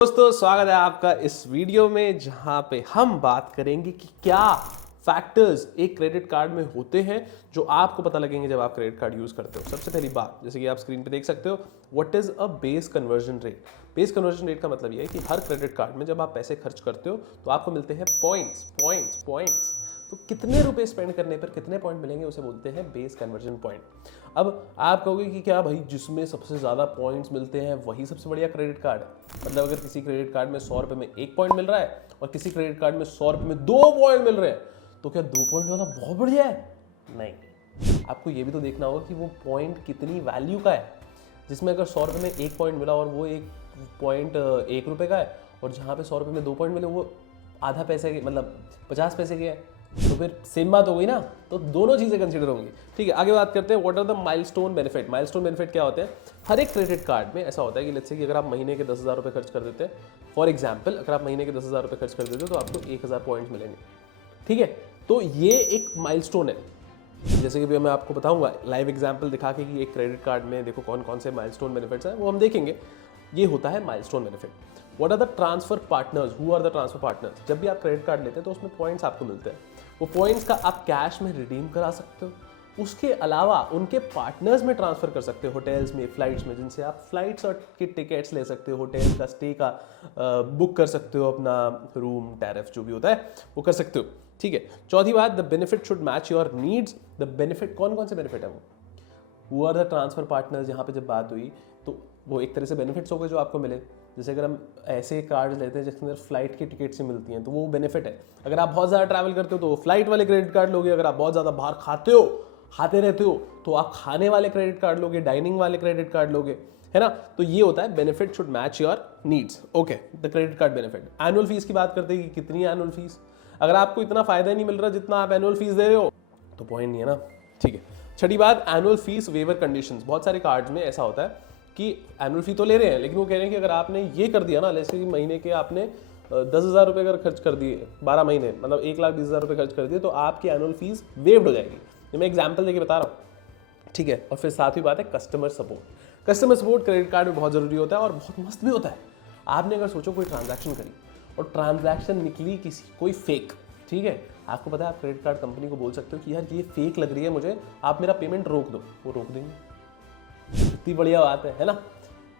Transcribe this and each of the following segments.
दोस्तों स्वागत है आपका इस वीडियो में जहां पे हम बात करेंगे कि क्या फैक्टर्स एक क्रेडिट कार्ड में होते हैं जो आपको पता लगेंगे जब आप क्रेडिट कार्ड यूज करते हो। सबसे पहली बात, जैसे कि आप स्क्रीन पे देख सकते हो, what is a base conversion rate. Base conversion rate का मतलब यह है कि हर क्रेडिट कार्ड में जब आप पैसे खर्च करते हो तो आपको मिलते हैं पॉइंट्स पॉइंट्स पॉइंट्स। तो कितने रुपए स्पेंड करने पर कितने पॉइंट मिलेंगे उसे बोलते हैं बेस कन्वर्जन पॉइंट। अब आप कहोगे कि क्या भाई जिसमें सबसे ज़्यादा पॉइंट्स मिलते हैं वही सबसे बढ़िया क्रेडिट कार्ड है। मतलब अगर किसी क्रेडिट कार्ड में 100 रुपये में 1 पॉइंट मिल रहा है और किसी क्रेडिट कार्ड में 100 रुपये में 2 पॉइंट मिल रहे हैं तो क्या 2 पॉइंट वाला बहुत बढ़िया है? नहीं, आपको ये भी तो देखना होगा कि वो पॉइंट कितनी वैल्यू का है। जिसमें अगर 100 रुपये में 1 पॉइंट मिला और वो एक पॉइंट 1 रुपये का है और जहाँ पे 100 रुपये में 2 पॉइंट मिले वो आधा पैसे के मतलब 50 पैसे के है, तो फिर सेम बात हो गई ना। तो दोनों चीजें कंसीडर होंगी। ठीक है, आगे बात करते हैं what are the milestone benefit. Milestone benefit क्या होते हैं? हर एक क्रेडिट कार्ड में ऐसा होता है कि लेट्स से कि अगर आप महीने के 10,000 रुपये खर्च कर देते हैं, फॉर एग्जाम्पल अगर आप महीने के 10,000 रुपये खर्च कर देते हो तो आपको 1,000 पॉइंट्स मिलेंगे। ठीक है, तो ये एक माइलस्टोन है। जैसे कि मैं आपको बताऊंगा लाइव एग्जाम्पल दिखा के कि एक क्रेडिट कार्ड में देखो कौन कौन से माइलस्टोन बेनिफिट्स हैं, वो हम देखेंगे। ये होता है milestone benefit. What are the transfer partners? Who are the transfer partners? जब भी आप क्रेडिट कार्ड लेते हैं तो उसमें पॉइंट्स आपको मिलते हैं। वो पॉइंट्स का आप कैश में रिडीम करा सकते हो, उसके अलावा उनके पार्टनर्स में ट्रांसफर कर सकते हो, होटल्स में, फ्लाइट्स में, जिनसे आप फ्लाइट्स और की टिकट्स ले सकते हो, होटल का स्टे का बुक कर सकते हो, अपना रूम टैरिफ जो भी होता है वो कर सकते हो। ठीक है, चौथी बात, the benefit should match your needs. The benefit कौन कौन से बेनिफिट है वो? Who are the transfer partners? यहाँ पे जब बात हुई तो वो एक तरह से बेनिफिट्स हो गए जो आपको मिले। जैसे अगर हम ऐसे कार्ड लेते हैं जिसके अंदर फ्लाइट की टिकट से मिलती हैं तो वो बेनिफिट है। अगर आप बहुत ज़्यादा ट्रैवल करते हो तो फ्लाइट वाले क्रेडिट कार्ड लोगे। अगर आप बहुत ज़्यादा बाहर खाते रहते हो तो आप खाने वाले क्रेडिट कार्ड लोगे, डाइनिंग वाले क्रेडिट कार्ड लोगे, है ना। तो ये होता है benefit should match your needs. Okay, the credit card benefit. Annual fees की बात करते हैं कि कितनी है एनुअल फीस। अगर आपको इतना फायदा नहीं मिल रहा जितना आप एनुअल फीस दे रहे हो तो पॉइंट नहीं है ना। ठीक है, छठी बात, एनुअल फीस वेवर कंडीशंस। बहुत सारे कार्ड्स में ऐसा होता है कि एनुअल फी तो ले रहे हैं लेकिन वो कह रहे हैं कि अगर आपने ये कर दिया ना, जैसे कि महीने के आपने 10,000 रुपये अगर खर्च कर दिए 12 महीने, मतलब 1,20,000 रुपये खर्च कर दिए तो आपकी एनुअल फीस वेव्ड हो जाएगी। ये मैं एग्जाम्पल देके बता रहा हूँ। ठीक है, और फिर साथ ही बात है customer support. Customer support credit card में बहुत जरूरी होता है और बहुत मस्त भी होता है। आपने अगर सोचो कोई ट्रांजैक्शन करी और ट्रांजैक्शन निकली कोई फेक, ठीक है, आपको पता है आप क्रेडिट कार्ड कंपनी को बोल सकते हो कि यार ये फेक लग रही है मुझे, आप मेरा पेमेंट रोक दो, वो रोक देंगे। इतनी बढ़िया बात है ना।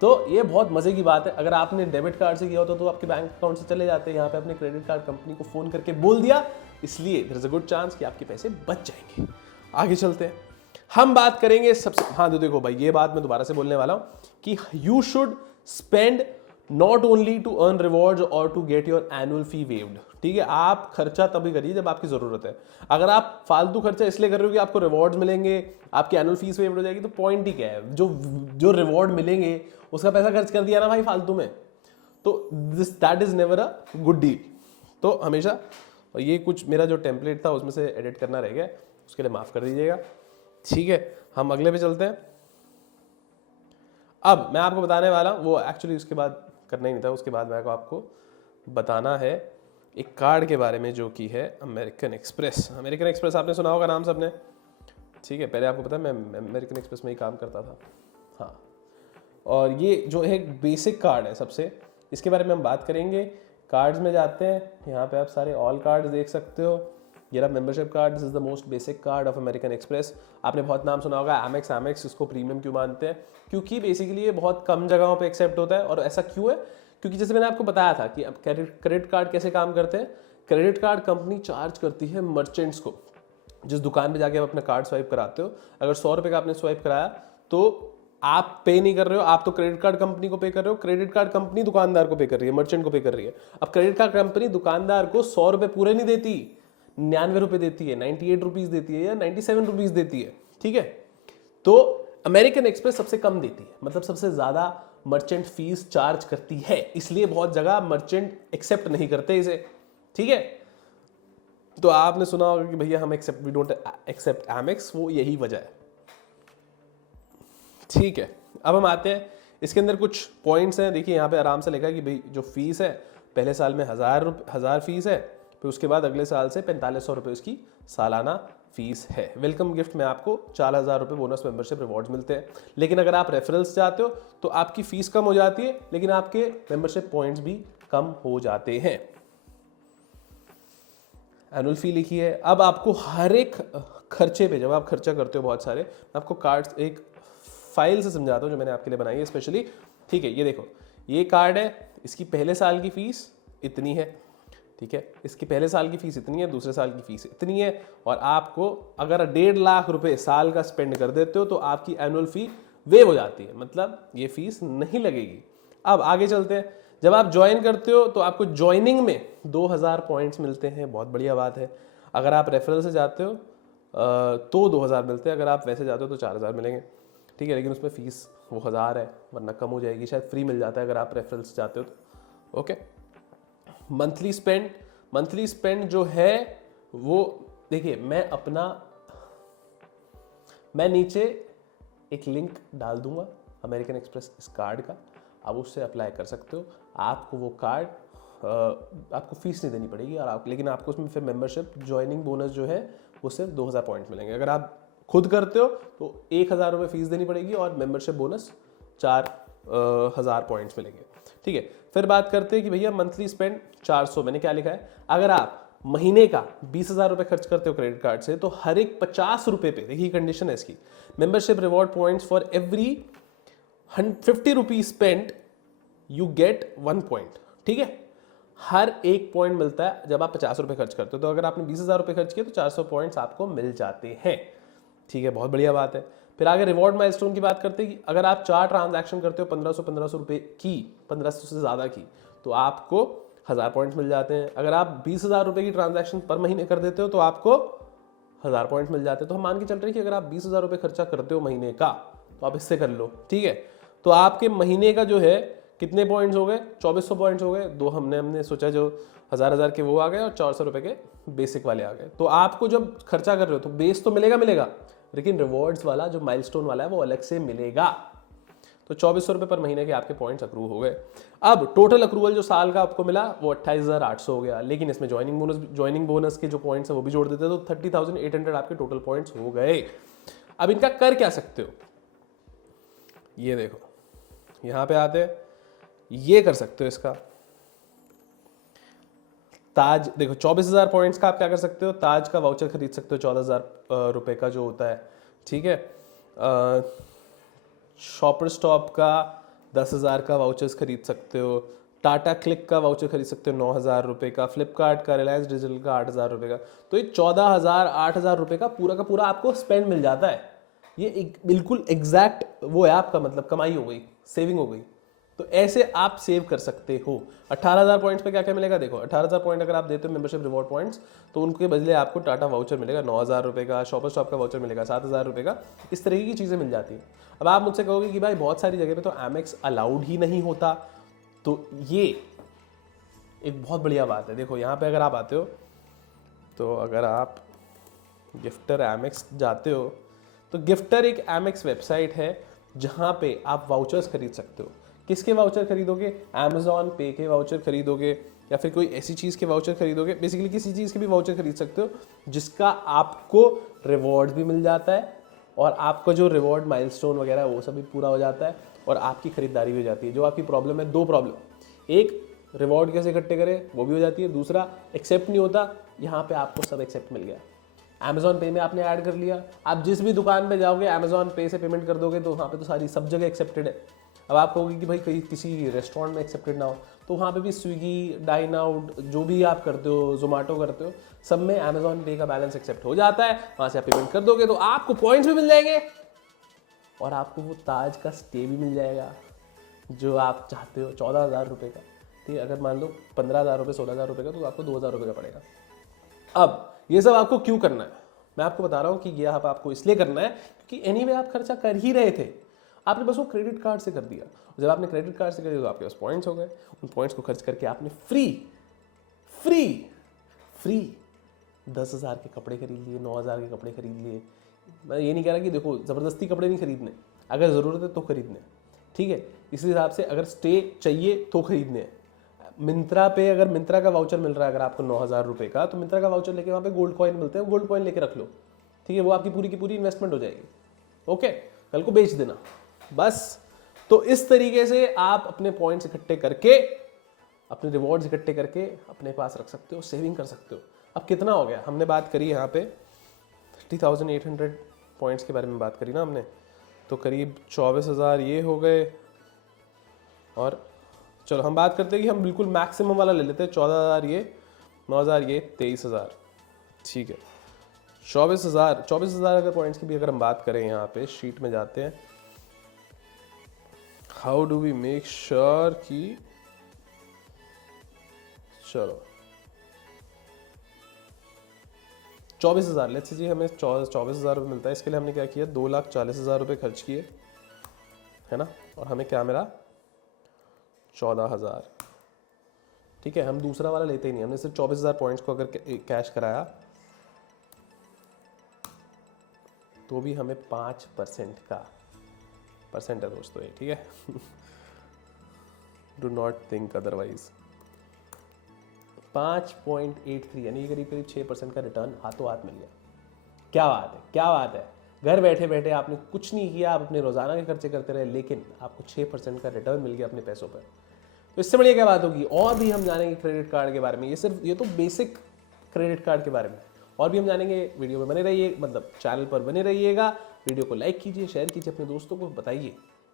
तो ये बहुत मजे की बात है। अगर आपने डेबिट कार्ड से किया होता तो आपके बैंक अकाउंट से चले जाते हैं, यहाँ पे अपने क्रेडिट कार्ड कंपनी को फोन करके बोल दिया, इसलिए there is a good chance कि आपके पैसे बच जाएंगे। आगे चलते हैं, हम बात करेंगे सबसे, हाँ तो देखो भाई ये बात मैं दोबारा से बोलने वाला हूँ कि you should spend not only to earn rewards और to get your annual fee waived. ठीक है, आप खर्चा तभी करिए जब आपकी जरूरत है। अगर आप फालतू खर्चा इसलिए कर रहे हो कि आपको रिवॉर्ड्स मिलेंगे, आपकी एनुअल फीस वेव्ड हो जाएगी, तो पॉइंट ही क्या है? जो रिवॉर्ड मिलेंगे उसका पैसा खर्च कर दिया ना भाई फालतू में, तो that is never a good deal. तो हमेशा, और ये कुछ मेरा जो टेम्पलेट था उसमें से एडिट करना रह गया, उसके लिए माफ कर दीजिएगा। ठीक है, हम अगले पे चलते हैं। अब मैं आपको बताने वाला हूँ, वो एक्चुअली उसके बाद करना ही नहीं था, उसके बाद मैं आपको बताना है एक कार्ड के बारे में जो कि है अमेरिकन एक्सप्रेस। अमेरिकन एक्सप्रेस आपने सुना होगा नाम सबने। ठीक है, पहले आपको पता है मैं अमेरिकन एक्सप्रेस में ही काम करता था। हाँ, और ये जो है एक बेसिक कार्ड है सबसे, इसके बारे में हम बात करेंगे। कार्ड्स में जाते हैं, यहाँ पे आप सारे ऑल कार्ड्स देख सकते हो। ये रहा membership card, this is the most basic card of American express. आपने बहुत नाम सुना होगा एमेक्स। इसको प्रीमियम क्यों मानते हैं? क्योंकि बेसिकली ये बहुत कम जगहों पे एक्सेप्ट होता है। और ऐसा क्यों है? क्योंकि जैसे मैंने आपको बताया था कि अब क्रेडिट कार्ड कैसे काम करते हैं। क्रेडिट कार्ड कंपनी चार्ज करती है मर्चेंट्स को। जिस दुकान पे जाके आप अपना कार्ड स्वाइप कराते हो, अगर 100 रुपये का आपने स्वाइप कराया तो आप पे नहीं कर रहे हो, आप तो क्रेडिट कार्ड कंपनी को पे कर रहे हो। क्रेडिट कार्ड कंपनी दुकानदार को पे कर रही है, मर्चेंट को पे कर रही है। अब क्रेडिट कार्ड कंपनी दुकानदार को 100 रुपये पूरे नहीं देती, 99 रुपये देती है, 98 रुपीज देती है या 97 रुपीज देती है। ठीक है, तो अमेरिकन एक्सप्रेस सबसे कम देती है, मतलब सबसे ज्यादा मर्चेंट फीस चार्ज करती है, इसलिए बहुत जगह मर्चेंट एक्सेप्ट नहीं करते इसे। ठीक है, तो आपने सुना होगा कि भैया हम वी डोंट एक्सेप्ट एमेक्स, वो यही वजह है। ठीक है, अब हम आते हैं, इसके अंदर कुछ पॉइंट्स हैं। देखिए यहाँ पे आराम से लिखा है कि भाई जो फीस है पहले साल में 1,000 फीस है, फिर उसके बाद अगले साल से 4,500 रुपये उसकी सालाना फीस है। वेलकम गिफ्ट में आपको 4,000 रुपये बोनस मेंबरशिप रिवॉर्ड्स मिलते हैं। लेकिन अगर आप रेफरल्स चाहते हो तो आपकी फीस कम हो जाती है, लेकिन आपके मेंबरशिप पॉइंट्स भी कम हो जाते हैं। एनुअल फी लिखी है। अब आपको हर एक खर्चे पे, जब आप खर्चा करते हो बहुत सारे, आपको कार्ड्स एक फाइल से समझाता हूँ जो मैंने आपके लिए बनाई है स्पेशली। ठीक है, ये देखो, ये कार्ड है, इसकी पहले साल की फीस इतनी है, ठीक है, इसकी पहले साल की फीस इतनी है, दूसरे साल की फीस इतनी है, और आपको अगर 1.5 लाख रुपए साल का स्पेंड कर देते हो तो आपकी एनुअल फी वेव हो जाती है, मतलब ये फीस नहीं लगेगी। अब आगे चलते हैं। जब आप ज्वाइन करते हो तो आपको ज्वाइनिंग में 2000 पॉइंट्स मिलते हैं, बहुत बढ़िया बात है। अगर आप रेफरल से जाते हो तो 2000 मिलते हैं, अगर आप वैसे जाते हो तो 4000 मिलेंगे, ठीक है, लेकिन उसमें फीस वो 1000 है, वरना कम हो जाएगी, शायद फ्री मिल जाता है अगर आप रेफरल से जाते हो तो। ओके, मंथली स्पेंड जो है वो देखिए, मैं नीचे एक लिंक डाल दूंगा अमेरिकन एक्सप्रेस इस कार्ड का, आप उससे अप्लाई कर सकते हो। आपको वो कार्ड आपको फीस नहीं देनी पड़ेगी, और लेकिन आपको उसमें फिर मेंबरशिप ज्वाइनिंग बोनस जो है वो सिर्फ 2000 पॉइंट मिलेंगे। अगर आप खुद करते हो तो 1000 रुपये फीस देनी पड़ेगी और मेंबरशिप बोनस 4000 पॉइंट्स मिलेंगे, ठीक है। फिर बात करते हैं कि भैया मंथली स्पेंड 400, मैंने क्या लिखा है, अगर आप महीने का 20,000 रुपये खर्च करते हो क्रेडिट कार्ड से, तो हर एक 50 रुपये पे, देखिए कंडीशन है इसकी, membership reward points for every 50 rupees spend you get 1 point, ठीक है। हर एक पॉइंट मिलता है जब आप 50 रुपये खर्च करते हो, तो अगर आपने 20,000 रुपये खर्च किए तो 400 पॉइंट्स आपको मिल जाते हैं, ठीक है, बहुत बढ़िया बात है। फिर आगे रिवॉर्ड माइलस्टोन की बात करते हैं कि अगर आप 4 ट्रांजैक्शन करते हो 1500 रुपये की, 1500 से ज़्यादा की, तो आपको 1000 पॉइंट्स मिल जाते हैं। अगर आप 20,000 रुपये की ट्रांजैक्शन पर महीने कर देते हो तो आपको 1000 पॉइंट्स मिल जाते हैं। तो हम मान के चल रहे हैं कि अगर आप 20,000 रुपये खर्चा करते हो महीने का, तो आप इससे कर लो, ठीक है। तो आपके महीने का जो है कितने पॉइंट्स हो गए, 2400 पॉइंट्स हो गए। दो हमने सोचा जो 1000 के वो आ गए और 400 रुपये के बेसिक वाले आ गए। तो आपको जब खर्चा कर रहे हो तो बेस तो मिलेगा, लेकिन रिवॉर्ड्स वाला जो माइलस्टोन वाला है वो अलग से मिलेगा। तो 2400 रुपये पर महीने के आपके पॉइंट्स अक्रू हो गए। अब टोटल अक्रूवल जो साल का आपको मिला वो 28,800 हो गया, लेकिन इसमें ज्वाइनिंग बोनस के जो पॉइंट्स है वो भी जोड़ देते तो 30,800 आपके टोटल पॉइंट्स हो गए। अब इनका कर क्या सकते हो, ये देखो, यहां पे आते हैं, ये कर सकते हो इसका ताज, देखो 24,000 पॉइंट्स का आप क्या कर सकते हो, ताज का वाउचर खरीद सकते हो 14,000 रुपए का जो होता है, ठीक है। शॉपर स्टॉप का 10,000 का वाउचर्स खरीद सकते हो, टाटा क्लिक का वाउचर खरीद सकते हो 9,000 रुपये का, फ्लिपकार्ट का, रिलायंस डिजिटल का 8,000 रुपये का। तो ये 14,000 8,000 रुपये का पूरा आपको स्पेंड मिल जाता है। ये एक बिल्कुल एग्जैक्ट वो है आपका, मतलब कमाई हो गई, सेविंग हो गई। तो ऐसे आप सेव कर सकते हो। 18,000 पॉइंट्स पे क्या क्या मिलेगा, देखो 18,000 पॉइंट अगर आप देते हो मेंबरशिप रिवॉर्ड पॉइंट्स, तो उनके बदले आपको टाटा वाउचर मिलेगा 9,000 रुपये का, शॉपर स्टॉप का वाउचर मिलेगा 7,000 रुपये का, इस तरीके की चीज़ें मिल जाती हैं। अब आप मुझसे कहोगे कि भाई बहुत सारी जगह पे तो एमएक्स अलाउड ही नहीं होता, तो ये एक बहुत बढ़िया बात है। देखो यहाँ पे अगर आप आते हो, तो अगर आप गिफ्टर एमएक्स जाते हो, तो गिफ्टर एक एमएक्स वेबसाइट है जहाँ पे आप वाउचर्स खरीद सकते हो। किसके वाउचर खरीदोगे, अमेजॉन पे के वाउचर खरीदोगे, या फिर कोई ऐसी चीज़ के वाउचर खरीदोगे, बेसिकली किसी चीज़ के भी वाउचर खरीद सकते हो जिसका आपको रिवॉर्ड भी मिल जाता है, और आपका जो रिवॉर्ड माइलस्टोन वगैरह वो सब भी पूरा हो जाता है, और आपकी खरीदारी भी हो जाती है। जो आपकी प्रॉब्लम है, दो प्रॉब्लम, एक रिवॉर्ड कैसे इकट्ठे करें वो भी हो जाती है, दूसरा एक्सेप्ट नहीं होता, यहाँ पे आपको सब एक्सेप्ट मिल गया। अमेजॉन पे में आपने ऐड कर लिया, आप जिस भी दुकान पे जाओगे अमेजॉन पे से पेमेंट कर दोगे, तो वहाँ पे तो सारी सब जगह एक्सेप्टेड है। अब आप कहोगे कि भाई कहीं किसी रेस्टोरेंट में एक्सेप्टेड ना हो, तो वहाँ पे भी स्विगी, डाइन आउट, जो भी आप करते हो, जोमेटो करते हो, सब में अमेजॉन पे का बैलेंस एक्सेप्ट हो जाता है। वहाँ से आप पेमेंट कर दोगे तो आपको पॉइंट्स भी मिल जाएंगे, और आपको वो ताज का स्टे भी मिल जाएगा जो आप चाहते हो, 14,000 रुपये का, ठीक है। अगर मान लो 15,000 रुपये 16,000 रुपये का, तो आपको 2,000 रुपये का पड़ेगा। अब ये सब आपको क्यों करना है, मैं आपको बता रहा हूँ कि ये आपको इसलिए करना है क्योंकि एनीवे आप खर्चा कर ही रहे थे, आपने बस वो क्रेडिट कार्ड से कर दिया। जब आपने क्रेडिट कार्ड से कर दिया तो आपके पास पॉइंट्स हो गए, उन पॉइंट्स को खर्च करके आपने फ्री 10,000 के कपड़े खरीद लिए, 9,000 के कपड़े खरीद लिए। मैं ये नहीं कह रहा कि देखो ज़बरदस्ती कपड़े नहीं खरीदने, अगर ज़रूरत है तो खरीदने, ठीक है। इस हिसाब से अगर स्टे चाहिए तो खरीदने। मिंत्रा पे अगर मिंत्रा का वाउचर मिल रहा है अगर आपको 9,000 रुपये का, तो मिंत्रा का वाउचर लेके वहाँ पे गोल्ड कॉइन मिलते हैं, गोल्ड कॉइन लेके रख लो, ठीक है, वो आपकी पूरी की पूरी इन्वेस्टमेंट हो जाएगी। ओके, कल को बेच देना बस। तो इस तरीके से आप अपने पॉइंट्स इकट्ठे करके, अपने रिवॉर्ड्स इकट्ठे करके अपने पास रख सकते हो, सेविंग कर सकते हो। अब कितना हो गया, हमने बात करी यहाँ पे 30,800 पॉइंट्स के बारे में बात करी ना हमने, तो करीब 24,000 ये हो गए। और चलो हम बात करते हैं कि हम बिल्कुल मैक्सिमम वाला ले लेते हैं, 14,000 ये, 9,000 ये, 23,000, ठीक है। 24,000 अगर पॉइंट्स की भी अगर हम बात करें, यहाँ पे शीट में जाते हैं, how do we make sure कि, चलो 24,000 लेट्स से हमें 24,000 रुपये मिलता है। इसके लिए हमने क्या किया, 2,40,000 रुपये खर्च किए, है ना, और हमें क्या मिला, 14,000। ठीक है, हम दूसरा वाला लेते ही नहीं, हमने सिर्फ 24,000 पॉइंट्स को अगर कैश कराया तो भी हमें 5% का परसेंट है दोस्तों ये, ठीक है। Do not think otherwise. 5.83 यानी करीब करीब 6% का रिटर्न हाथों हाथ मिल गया। क्या बात है, क्या बात है। घर बैठे बैठे आपने कुछ नहीं किया, आप अपने रोजाना के खर्चे करते रहे, लेकिन आपको 6% का रिटर्न मिल गया अपने पैसों पर। तो इससे बढ़िया क्या बात होगी। और भी हम जानेंगे क्रेडिट कार्ड के बारे में, ये तो बेसिक क्रेडिट कार्ड के बारे में, और भी हम जानेंगे। वीडियो में बने रहिए, मतलब चैनल पर बने रहिएगा। वीडियो को लाइक कीजिए, शेयर कीजिए, अपने दोस्तों को बताइए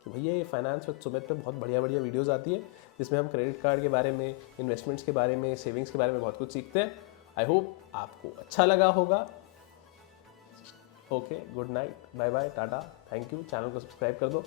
कि भैया ये फाइनेंस विद सुमित पे बहुत बढ़िया बढ़िया वीडियोस आती है, जिसमें हम क्रेडिट कार्ड के बारे में, इन्वेस्टमेंट्स के बारे में, सेविंग्स के बारे में बहुत कुछ सीखते हैं। आई होप आपको अच्छा लगा होगा। Okay, good night, bye bye, tata, thank you. Channel को सब्सक्राइब कर दो।